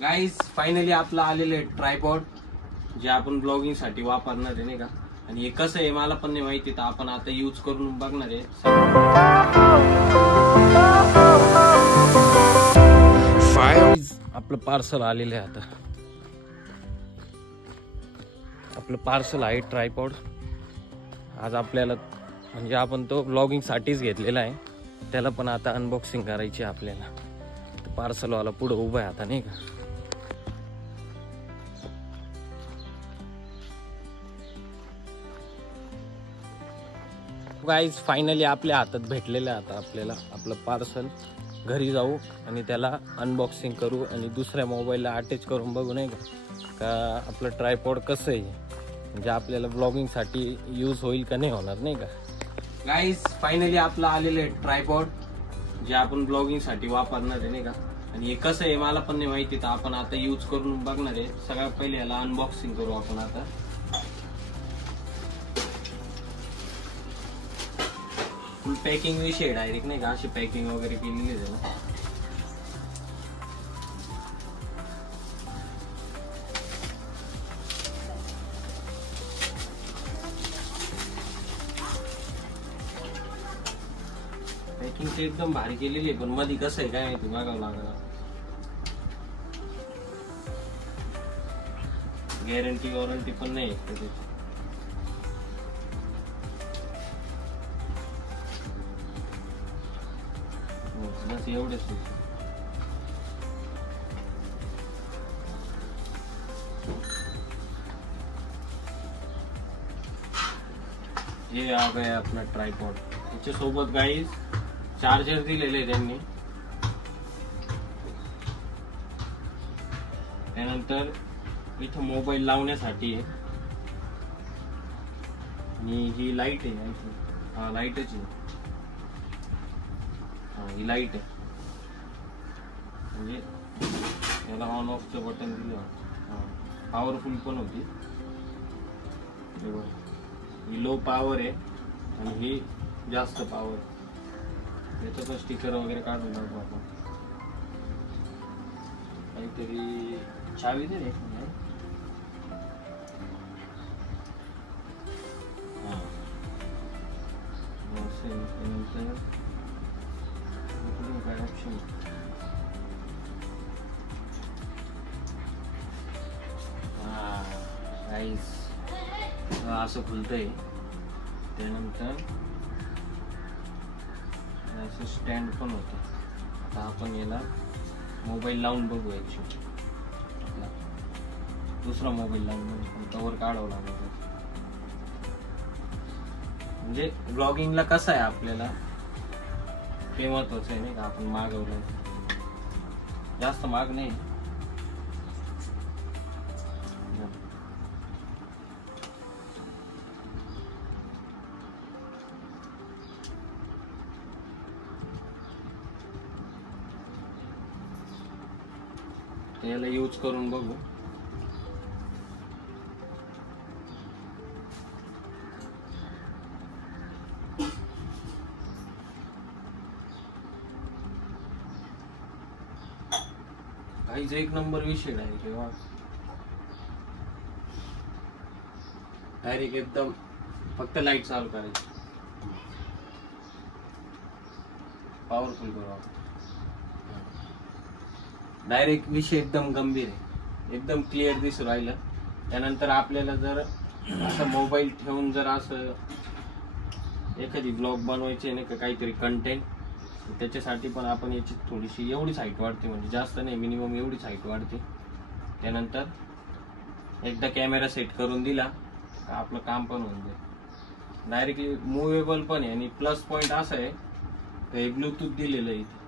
Guys finally आपलं आलेलं आहे ट्रायपॉड, जे आपण ब्लॉगिंग साठी वापरणार आहे नाही का. आणि हे कसं आहे मला पण नाही माहिती, तर आपण आता यूज करून बघणार आहे. आपलं पार्सल आलेलं आहे. आता आपलं पार्सल आहे ट्रायपॉड. आज आपल्याला म्हणजे आपण तो ब्लॉगिंग साठीच घेतलेला आहे, त्याला पण आता अनबॉक्सिंग करायची आपल्याला. पार्सलवाला पुढे उभा आहे आता नाही का. गाईज फायनली आपल्या हातात भेटलेलं आहे. आता आपल्याला आपलं पार्सल घरी जाऊ आणि त्याला अनबॉक्सिंग करू आणि दुसऱ्या मोबाईलला अटॅच करून बघू नाही का आपलं ट्रायपॉड कसं आहे, म्हणजे आपल्याला ब्लॉगिंगसाठी यूज होईल का नाही होणार नाही का. गाईज फायनली आपलं आलेलं आहे ट्रायपॉड, जे आपण ब्लॉगिंगसाठी वापरणार आहे नाही का. आणि हे कसं आहे मला पण नाही माहिती, तर आपण आता यूज करून बघणार आहे. सगळ्यात पहिले याला अनबॉक्सिंग करू आपण. आता फुल पॅकिंग विषय डायरेक्ट नाही का, अशी पॅकिंग वगैरे केलेली आहे ना. पॅकिंग ते एकदम भारी केलेली आहे, पण मध्ये कसं आहे काय माहिती, बघावं लागलं. गॅरंटी वॉरंटी पण नाही त्याची. बस एवढंच. हे आ गया अपना ट्रायपॉड. त्याच्या सोबत गाईज चार्जर दिलेले त्यांनी. त्यानंतर इथं मोबाईल लावण्यासाठी आहे. आणि ही लाईट आहे. हा लाईटच आहे. ही लाईट आहे, म्हणजे याला ऑन ऑफचं बटन दिलं. पॉवरफुल पण होती. ही लो पॉवर आहे आणि ही जास्त पॉवर. याचं पण स्टिकर वगैरे काढून टाकू आपण. काहीतरी चावी दे रे. असं खुलतंय. त्यानंतर असं स्टँड पण होतं. आता आपण याला मोबाईल लावून बघू. ऍक्च्युअली दुसरा मोबाईल लावून कवर काढावं लागेल. म्हणजे ब्लॉगिंगला कसं आहे आपल्याला हे महत्वाचं आहे नाही का. आपण मागवलं, जास्त माग नाही. याला यूज करून बघू. काहीच एक नंबर विषय आहे किंवा डायरेक्ट एकदम फक्त लाईट चालू करायची. पॉवरफुल करू. डायरेक्ट विषय एकदम गंभीर आहे, एकदम क्लिअर दिसू राहिलं. त्यानंतर आपल्याला जर असं मोबाईल ठेवून जर असं एखादी ब्लॉग बनवायची नाही का, काहीतरी कंटेंट, त्याच्यासाठी पण आपण याची थोडीशी एवढीच हाईट वाढते, म्हणजे जास्त नाही, मिनिमम एवढीच हाईट वाढते. त्यानंतर एकदा कॅमेरा सेट करून दिला का आपलं काम पण होऊन जाईल. डायरेक्टली मुव्हेबल पण आहे. आणि प्लस पॉइंट असं आहे हे ब्लूटूथ दिलेलं आहे इथे.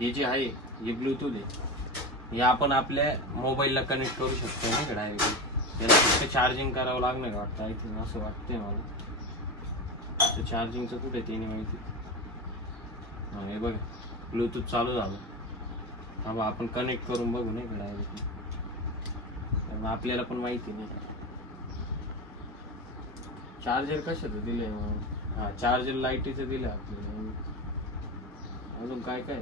हे जे आहे हे ब्लूटूथ आहे. हे आपण आपल्या मोबाईलला कनेक्ट करू शकतो नाही का डायरेक्टली. त्याला फक्त चार्जिंग करावं लागणार वाटतं. आय थिंक असं वाटतंय मला. चार्जिंगचं कुठे ते नाही माहिती. हे बघा ब्लूटूथ चालू झालं. हा बा आपण कनेक्ट करून बघू नाही का डायरेक्टली. कारण आपल्याला पण माहिती नाही. चार्जर कशाचं दिलंय मग. हा चार्जर लाईटीचं दिलं आपल्याला. अजून काय काय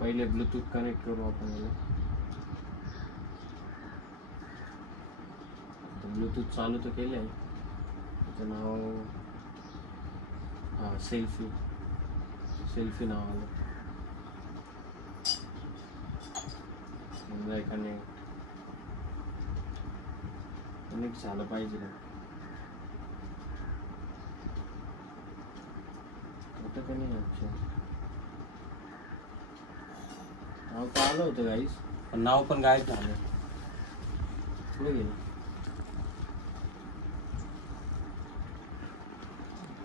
पहिले ब्लूटूथ कनेक्ट करू आपण याला. ब्लूटूथ चालू तर केले आहे. त्याचं नाव सेल्फी नाव आलं. कनेक्ट झालं पाहिजे ना. होतं का नाही? अच्छा, नाव तर आलं होतं गाईस, पण नाव पण गायब झालं. पुढे गेलं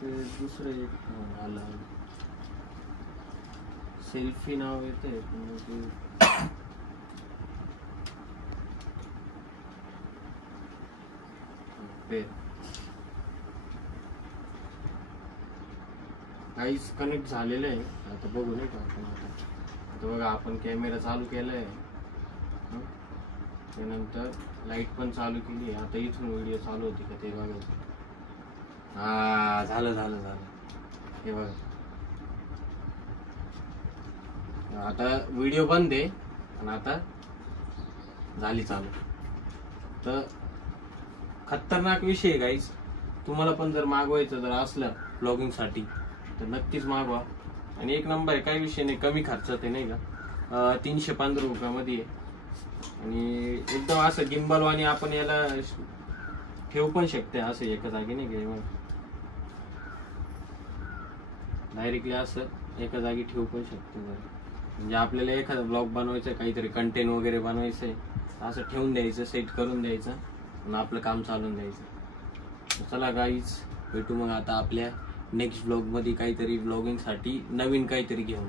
ते दुसरं एक आलं. सेल्फी नाव येतंय पण ते काहीच कनेक्ट झालेलं आहे. आता बघू नाही का आपण. आता बघा, आपण कॅमेरा चालू केलाय, त्यानंतर लाईट पण चालू केली. आता इथून व्हिडिओ चालू होती का ते बघायचं. हा, झालं झालं झालं. हे बघा, आता व्हिडिओ बंद आहे आणि आता झाली चालू. तर खतरनाक विषय आहे गाईस. तुम्हाला पण जर मागवायचं जर असलं ब्लॉगिंग साठी तर नक्कीच मागवा. आणि एक नंबर आहे, काही विषय नाही, कमी खर्चात आहे नाही का. 315 रुपयामध्ये आहे. आणि एकदम असं गिम्बल आणि आपण याला ठेवू पण शकते असं एका जागी नाही का. डायरेक्टली असं एका जागी ठेवू पण शकते. म्हणजे आपल्याला एखादा ब्लॉग बनवायचा, काहीतरी कंटेंट वगैरे बनवायचंय, असं ठेवून द्यायचं, सेट करून द्यायचं आणि आपलं काम चालून द्यायचं. चला गाईज, भेटू मग आता आपल्या नेक्स्ट ब्लॉग मध्ये काहीतरी ब्लॉगिंग साठी नवीन काहीतरी घेऊन.